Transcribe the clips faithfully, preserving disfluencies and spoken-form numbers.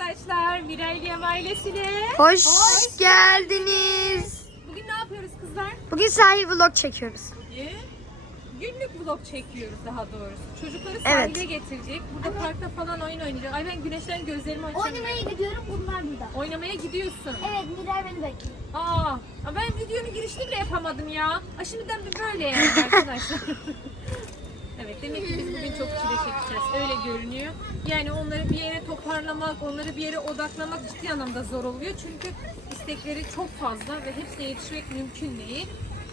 arkadaşlar, Miraliyem ailesine Hoş, Hoş geldiniz. Bugün ne yapıyoruz kızlar? Bugün sahil vlog çekiyoruz. Bugün günlük vlog çekiyoruz daha doğrusu. Çocukları sahile Evet. getirecek. Burada parkta falan oyun oynayacak. Ay ben güneşten gözlerimi açamıyorum. Oynamaya gidiyorum, bunlar burada. Oynamaya gidiyorsun. Evet, Miray beni bekliyor. Aa, ben videonun girişini bile yapamadım ya. Aa, şimdiden bir böyle yani arkadaşlar. Evet, demek ki biz bugün çok çile çekeceğiz. Öyle görünüyor. Yani onları bir yere toparlamak, onları bir yere odaklamak ciddi anlamda zor oluyor. Çünkü istekleri çok fazla ve hepsine yetişmek mümkün değil.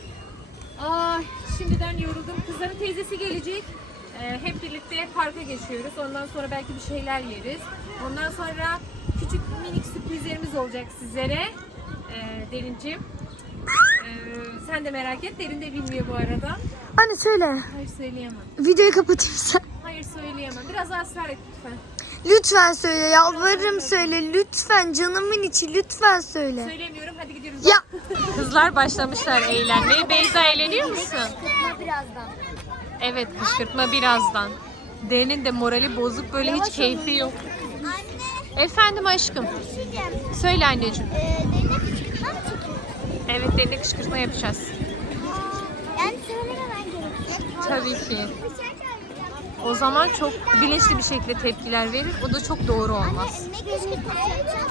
Ay, şimdiden yoruldum. Kızların teyzesi gelecek. Ee, hep birlikte parka geçiyoruz. Ondan sonra belki bir şeyler yeriz. Ondan sonra küçük minik sürprizlerimiz olacak sizlere. Ee, Derinciğim. Ee, sen de merak et. Derin de bilmiyor bu arada. Anne söyle. Hayır söyleyemem. Videoyu kapatayım sen. Hayır söyleyemem. Biraz daha ısrar et lütfen. Lütfen söyle, yalvarırım söyle. Lütfen canımın içi, lütfen söyle. Söylemiyorum. Hadi gidiyoruz. Ya Kızlar başlamışlar eğlenmeye. Beyza eğleniyor musun? Kırpma birazdan. Evet, kışkırtma birazdan. Derin'in de morali bozuk. Böyle hiç keyfi yok. Anne, Efendim aşkım. bir şey diyeceğim. Söyle anneciğim. Ee, Derin'e kışkırtma mı çekiyor? Evet, Derin'e kışkırtma yapacağız. Yani söylememen gerekiyor. Tabii ki. Bir şey söyleyeceğim. O zaman çok bilinçli bir şekilde tepkiler verir. O da çok doğru olmaz. Anne, ne kışkırtması yapacağız?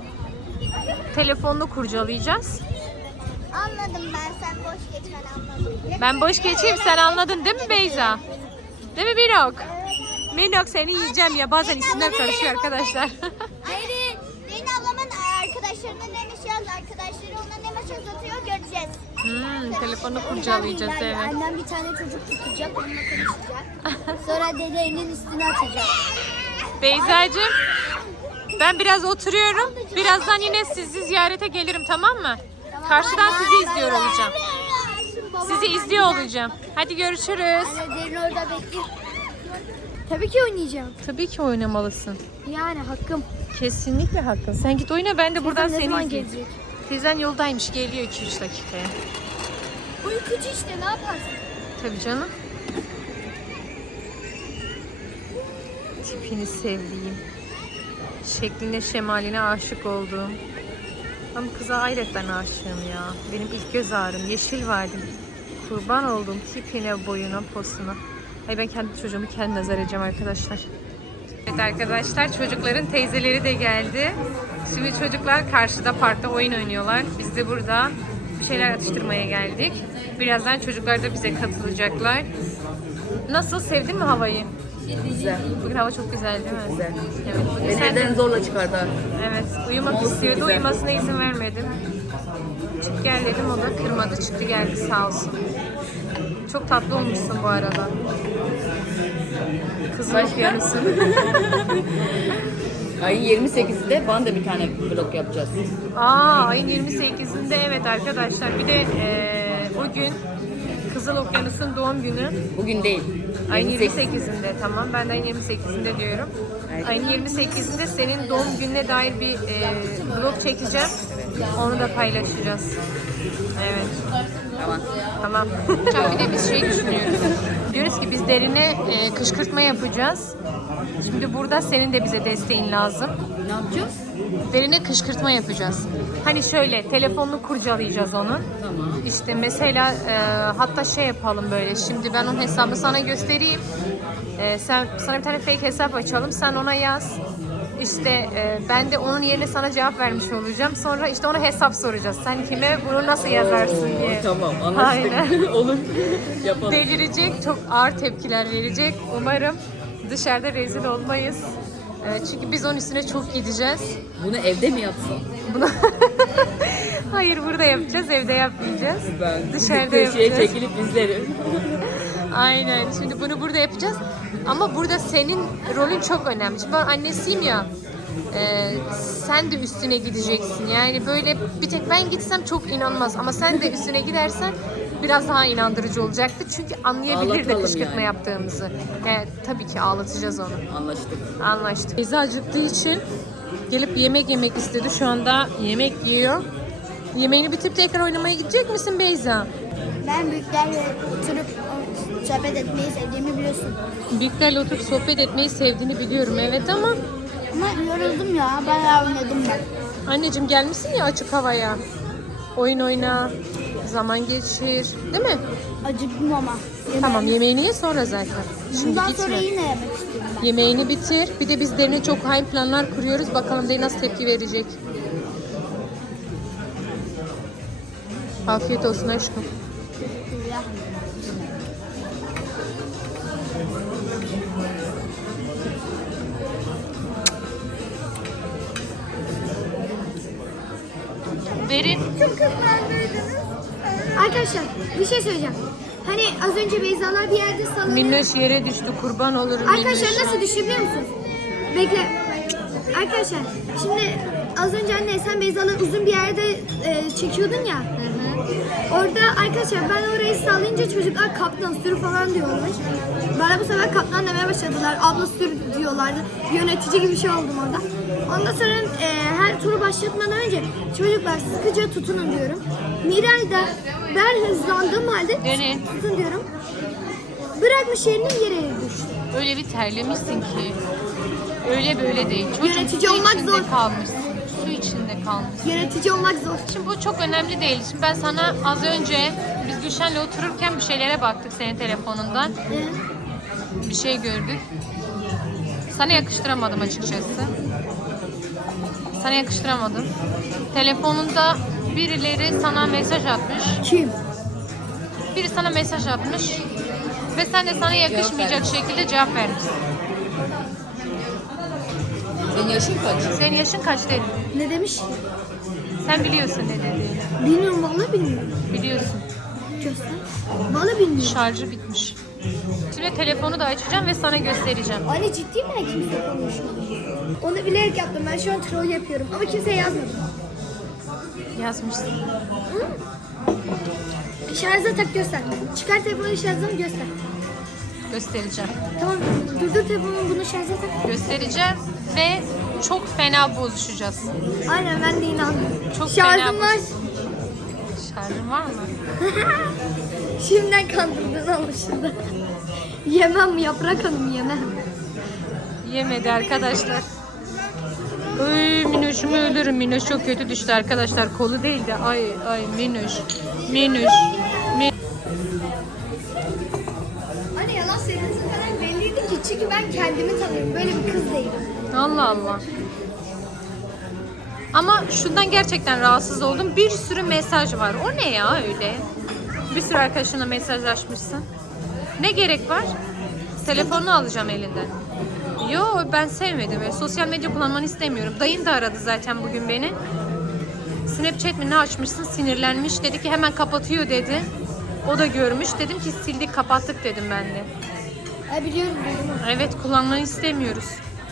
Telefonunu kurcalayacağız. Anladım ben, sen boş geç, ben anladım. Ben boş geçeyim, sen anladın değil mi Beyza? Değil mi Minok? Minok seni yiyeceğim ya, bazen isimler karışıyor arkadaşlar. Derin, Derin ablamın arkadaşlarının ne mesaj, arkadaşları ona ne mesaj atıyor göreceğiz. Hmm, telefonu kurcalayacağız, evet. Annem bir tane çocuk tutacak, onunla konuşacak. Sonra dedenin üstüne atacak. Beyzacığım, ben biraz oturuyorum. Birazdan yine sizi ziyarete gelirim, tamam mı? Karşıdan sizi izliyor olacağım. Sizi izliyor olacağım. Hadi görüşürüz. Anne Derin orada bekliyor. Tabii ki oynayacağım. Tabii ki oynamalısın. Yani hakkım. Kesinlikle haklısın. Sen git oyna, ben de buradan ne seni zaman izleyeyim. gelecek? Teyzen yoldaymış, geliyor iki üç dakikaya. Uykucu işte, ne yaparsın? Tabii canım. Tipini sevdiğim, şekline şemaline aşık olduğum. Ama kıza hayretten aşığım ya. Benim ilk göz ağrım, yeşil vardı. Kurban oldum tipine, boyuna, posuna. Ay ben kendi çocuğumu kendi nazar edeceğim arkadaşlar. Evet arkadaşlar, çocukların teyzeleri de geldi. Şimdi çocuklar karşıda parkta oyun oynuyorlar. Biz de burada bir şeyler atıştırmaya geldik. Birazdan çocuklar da bize katılacaklar. Nasıl, sevdin mi havayı? Güzel. Bugün hava çok güzel değil mi? Güzel. Evet. Bugün Beni sen evden zorla çıkardı. Evet, uyumak istiyordu. güzel. Uyumasına izin vermedim. Çık gel dedim, o da kırmadı. Çıktı geldi sağ olsun. Çok tatlı olmuşsun bu arada. Kızıl okyanusun. Ayın yirmi sekizinde bana da bir tane vlog yapacağız. Aa, ayın yirmi sekizinde evet arkadaşlar. Bir de eee, o gün Kızıl Okyanus'un doğum günü. Bugün değil. Ayın yirmi yirmi sekiz. sekizinde, tamam. Ben de ayın yirmi sekizinde diyorum. Evet. Ayın yirmi sekizinde senin doğum gününe dair bir e, vlog çekeceğim. Onu da paylaşacağız. Evet. Tamam. Tamam. Çok bir de biz şey düşünüyoruz. Diyoruz ki biz Derine e, kışkırtma yapacağız. Şimdi burada senin de bize desteğin lazım. Ne yapacağız? Derine kışkırtma yapacağız. Hani şöyle telefonunu kurcalayacağız onun. Tamam. İşte mesela e, hatta şey yapalım böyle. Şimdi ben onun hesabını sana göstereyim. E, sen sana bir tane fake hesap açalım. Sen ona yaz. İşte e, ben de onun yerine sana cevap vermiş olacağım. Sonra işte ona hesap soracağız. Sen kime bunu nasıl yazarsın diye. Tamam, anlaştık. Aynen. Olur. Yapalım. Delirecek, çok ağır tepkiler verecek. Umarım dışarıda rezil olmayız. E, çünkü biz onun üstüne çok gideceğiz. Bunu evde mi yapsam? Bunu Hayır, burada yapacağız, evde yapmayacağız. Ben Dışarıda köşeye yapacağız. çekilip izlerim. Aynen. Şimdi bunu burada yapacağız. Ama burada senin rolün çok önemli. Şimdi ben annesiyim ya. e, sen de üstüne gideceksin. Yani böyle bir tek ben gitsem çok inanmaz. Ama sen de üstüne gidersen biraz daha inandırıcı olacaktı. Çünkü anlayabilir de Ağlatalım kışkırtma yani. yaptığımızı. Yani tabii ki ağlatacağız onu. Anlaştık. Anlaştık. Beyza acıktığı için gelip yemek yemek istedi. Şu anda yemek yiyor. Yemeğini bitirip tekrar oynamaya gidecek misin Beyza? Ben büyüklerle oturup sohbet etmeyi sevdiğimi biliyorsun. Büyüklerle oturup sohbet etmeyi sevdiğini biliyorum, evet, ama Ama yoruldum ya. Bayağı oynadım ben. Anneciğim gelmişsin ya açık havaya. Oyun oyna, zaman geçir, değil mi? Acıktım ama. Tamam, yemeğini ye sonra zaten. Şimdi Bundan gitme. sonra yine yemek istiyorum ben. Yemeğini bitir. Bir de biz derine çok hain planlar kuruyoruz. Bakalım Deri nasıl tepki verecek. Afiyet olsun aşkım. Ya. Derin. Çok hızlandırdınız. Arkadaşlar bir şey söyleyeceğim. Hani az önce Beyzalar bir yerde sallanıyor. Minnoş yere düştü, kurban olurum Arkadaşlar Minnoş. nasıl düştü biliyor musunuz? Bekle. Arkadaşlar şimdi az önce anne sen Beyzalar uzun bir yerde e, çekiyordun ya. Orada arkadaşlar ben orayı sallayınca çocuklar kaptan sür falan diyormuş. Bana bu sefer kaptan demeye başladılar. Abla sür diyorlardı. Yönetici gibi bir şey oldum orada. Ondan sonra e, her turu başlatmadan önce çocuklar sıkıca tutunun diyorum. Miray da ben hızlandığım halde Derin. tutun diyorum. Bırakmış yerini yere düştü. Öyle bir terlemişsin ki. Öyle böyle değil. Çocuk Yönetici su olmak içinde zor. kalmışsın. Su içinde kalmışsın. Yönetici olmak zor. Şimdi bu çok önemli değil. Şimdi ben sana az önce biz Gülşen'le otururken bir şeylere baktık senin telefonundan. Ee, Bir şey gördük. Sana yakıştıramadım açıkçası. Sana yakıştıramadım. Telefonunda birileri sana mesaj atmış. Kim? Biri sana mesaj atmış. Ve sen de sana yakışmayacak şekilde cevap vermişsin. Senin yaşın kaç? Senin yaşın kaç Derin? Ne demiş ki? Sen biliyorsun ne dediğini. Bilmiyorum vallahi bilmiyorum. Biliyorsun. Göster. Vallahi bilmiyorum. Şarjı bitmiş. Şimdi telefonu da açacağım ve sana göstereceğim. Anne ciddi mi kimse konuşmuyor? Onu bilerek yaptım. Ben şu an troll yapıyorum. Ama kimse yazmadı. Yazmışsın. Şarja tak göster. Çıkar telefonu şarjdan göster. Göstereceğim. Tamam durdur telefonu bunu şarja tak. Göstereceğim ve çok fena bozuşacağız. Aynen ben de inandım. Çok fena Şarjım var. Şarjın var mı? Şimdiden kandırdın anlaşıldı. Yemem yaprak hanım yemem. Yemedi arkadaşlar. Ay Minoş'umu ölürüm. Minoş çok kötü düştü arkadaşlar. Kolu değil de ay ay Minoş. Minoş. Min Anne yalan söylediğiniz kadar belliydi ki çünkü ben kendimi tanıyorum. Böyle bir kız değilim. Allah Allah. Ama şundan gerçekten rahatsız oldum. Bir sürü mesaj var. O ne ya öyle? Bir sürü arkadaşına mesajlaşmışsın. Ne gerek var? Telefonunu alacağım elinden. Yo ben sevmedim. Böyle sosyal medya kullanmanı istemiyorum. Dayın da aradı zaten bugün beni. Snapchat mi ne açmışsın sinirlenmiş. Dedi ki hemen kapatıyor dedi. O da görmüş. Dedim ki sildik kapattık dedim ben de. Ha biliyorum duydum. Evet kullanmanı istemiyoruz.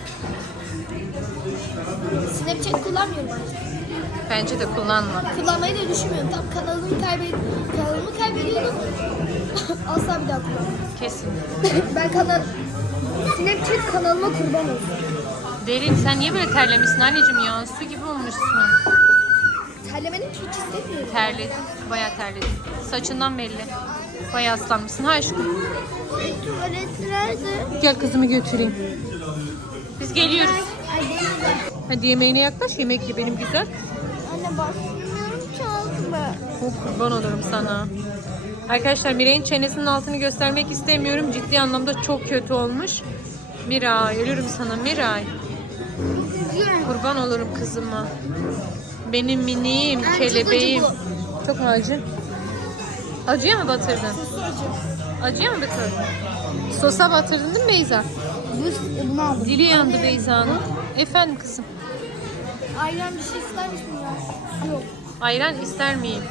Snapchat kullanmıyorum artık. Bence de kullanma. Kullanmayı da düşünmüyorum. Tam kanalımı kaybed kanalımı kaybediyordum. Asla bir daha kullanmam. Kesin. Ben kanal Snapchat kanalıma kurban olsun. Derin sen niye böyle terlemişsin anneciğim ya? Su gibi olmuşsun. Terlemenin ki hiç istemiyorum. Terledin. Bayağı terledin. Saçından belli. Bayağı ıslanmışsın. Ha aşkım. Tuvalet nerede? Gel kızımı götüreyim. Biz geliyoruz. Ay değil mi? Hadi yemeğine yaklaş. Yemek ye benim güzel. Anne bastırmıyorum ki ağzımı. Oh, kurban olurum sana. Arkadaşlar Miray'ın çenesinin altını göstermek istemiyorum. Ciddi anlamda çok kötü olmuş. Miray ölürüm sana Miray. Kurban olurum kızıma. Benim minim, Ay, çok kelebeğim. acı Çok mu acı? Acıya mı batırdın? Sosu acı. Acıya mı batırdın? Sosa batırdın değil mi Beyza? Bu, bunu aldım. Dili yandı Beyza'nın. Efendim kızım. Ayran bir şey ister misin ya? Yok. Ayran ister miyim?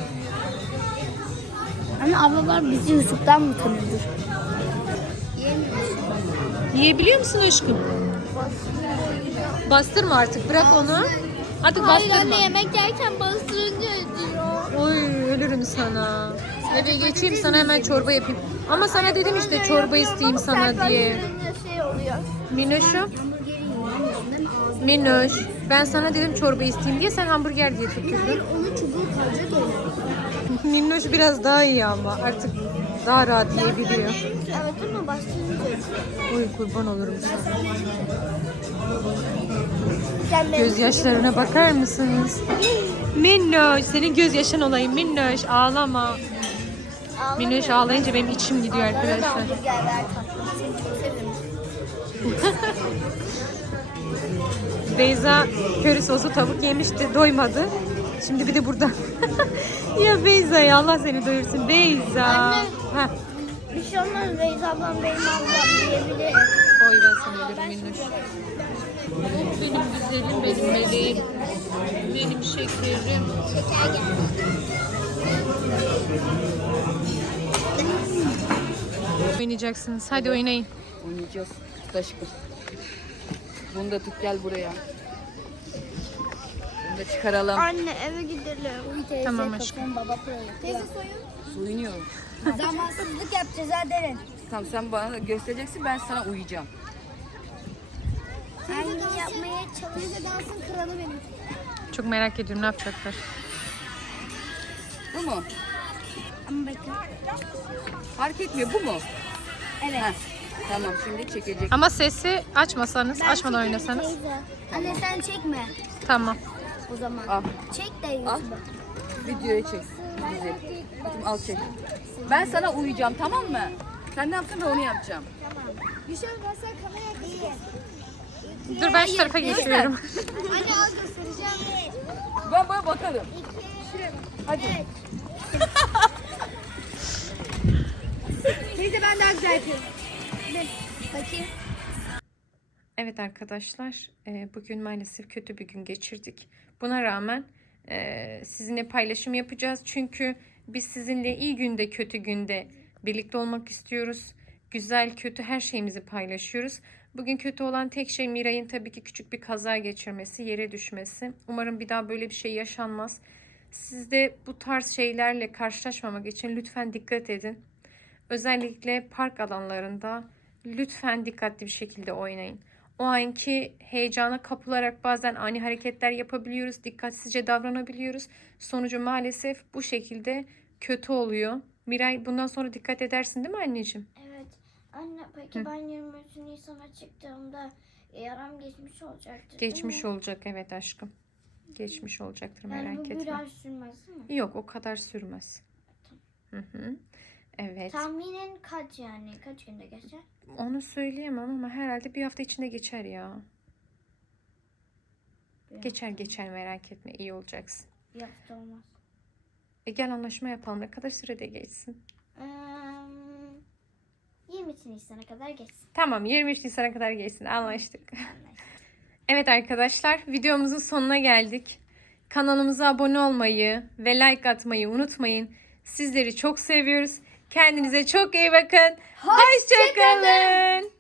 Anne ablalar bizi Yusuf'tan mı tanıyordur? Yiyebiliyor musun aşkım? Bastırma artık bırak onu. Artık Hayır bastırma. anne yemek yerken bastırınca acıyor. Oy ölürüm sana. Eve geçeyim sana hemen çorba yapayım. Ama sana dedim işte çorba isteyeyim sana diye. Şey oluyor. Minoş'um. Minoş. Ben sana dedim çorba isteyeyim diye sen hamburger diye tutturdun. Hayır onun çubuğu kalacak öyle. Minnoş biraz daha iyi ama artık daha rahat yiyebiliyor. Evet ama bastırınca acıyor. Oy kurban olurum sana. Gözyaşlarına bakar mısınız? Minnoş, senin gözyaşın olayım Minnoş, ağlama. Minnoş ağlayınca benim içim gidiyor arkadaşlar. Beyza köri soslu tavuk yemişti, doymadı. Şimdi bir de burada. Ya Beyza ya, Allah seni doyursun Beyza. Anne. Heh. Bir şey olmaz, Beyza ablam benim ablam diyebilir. Oy ben seni ölürüm Minnoş. Oh, benim güzelim, benim meleğim. Benim şekerim. Oynayacaksınız. Hadi oynayın. Oynayacağız. Tut aşkım. Bunu da tut, gel buraya. Bunu da çıkaralım. Anne eve gidelim. Teyze, Tamam aşkım. kafam, baba proje. Teyze soyun. Soyunuyorum. Zamansızlık yapacağız ha derin. Tamam, sen bana göstereceksin, ben sana uyuyacağım. Teyze yapmaya çalış. Teyze dansın kralı benim. Çok merak ediyorum ne yapacaklar. Bu mu? Ama bekle. Fark etmiyor, bu mu? Evet. Heh. Tamam, şimdi çekecek. Ama sesi açmasanız, açmadan oynasanız. Teyze. Anne sen çekme Tamam. o zaman. Al. Çek de Al. YouTube'a. Videoyu çek. Bizi. Hadi al çek. Ben sana uyuyacağım, tamam mı? Sen ne yaptın, ben onu yapacağım. Bir şey olmazsa kameraya değil. Dur ben şu tarafa geçiyorum. Anne al göstereceğim. Ben böyle bakarım. Şuraya bak. Hadi. Teyze ben daha güzel yapıyorum. Bakayım. Evet arkadaşlar, e, bugün maalesef kötü bir gün geçirdik. Buna rağmen e, sizinle paylaşım yapacağız. Çünkü biz sizinle iyi günde kötü günde birlikte olmak istiyoruz. Güzel kötü her şeyimizi paylaşıyoruz. Bugün kötü olan tek şey Miray'ın tabii ki küçük bir kaza geçirmesi, yere düşmesi. Umarım bir daha böyle bir şey yaşanmaz. Siz de bu tarz şeylerle karşılaşmamak için lütfen dikkat edin. Özellikle park alanlarında lütfen dikkatli bir şekilde oynayın. O anki heyecana kapılarak bazen ani hareketler yapabiliyoruz, dikkatsizce davranabiliyoruz. Sonucu maalesef bu şekilde kötü oluyor. Miray, bundan sonra dikkat edersin değil mi anneciğim? Evet. Anne peki ben yirmi üç Nisan'a çıktığımda yaram geçmiş olacaktır. Geçmiş olacak evet aşkım. Geçmiş olacaktır, yani merak bu etme. bir ay sürmez değil mi? Yok, o kadar sürmez. Hı hı. Evet. Tahminen kaç yani? Kaç günde geçer? Onu söyleyemem ama herhalde bir hafta içinde geçer ya. Bir Geçer hafta. geçer, merak etme, iyi olacaksın. Bir hafta olmaz. E gel anlaşma yapalım, ne kadar sürede geçsin? Ee, yirmi üç Nisan'a kadar geçsin. Tamam, yirmi üç Nisan'a kadar geçsin, anlaştık. Evet arkadaşlar, videomuzun sonuna geldik. Kanalımıza abone olmayı ve like atmayı unutmayın. Sizleri çok seviyoruz. Kendinize çok iyi bakın. Hoşça kalın.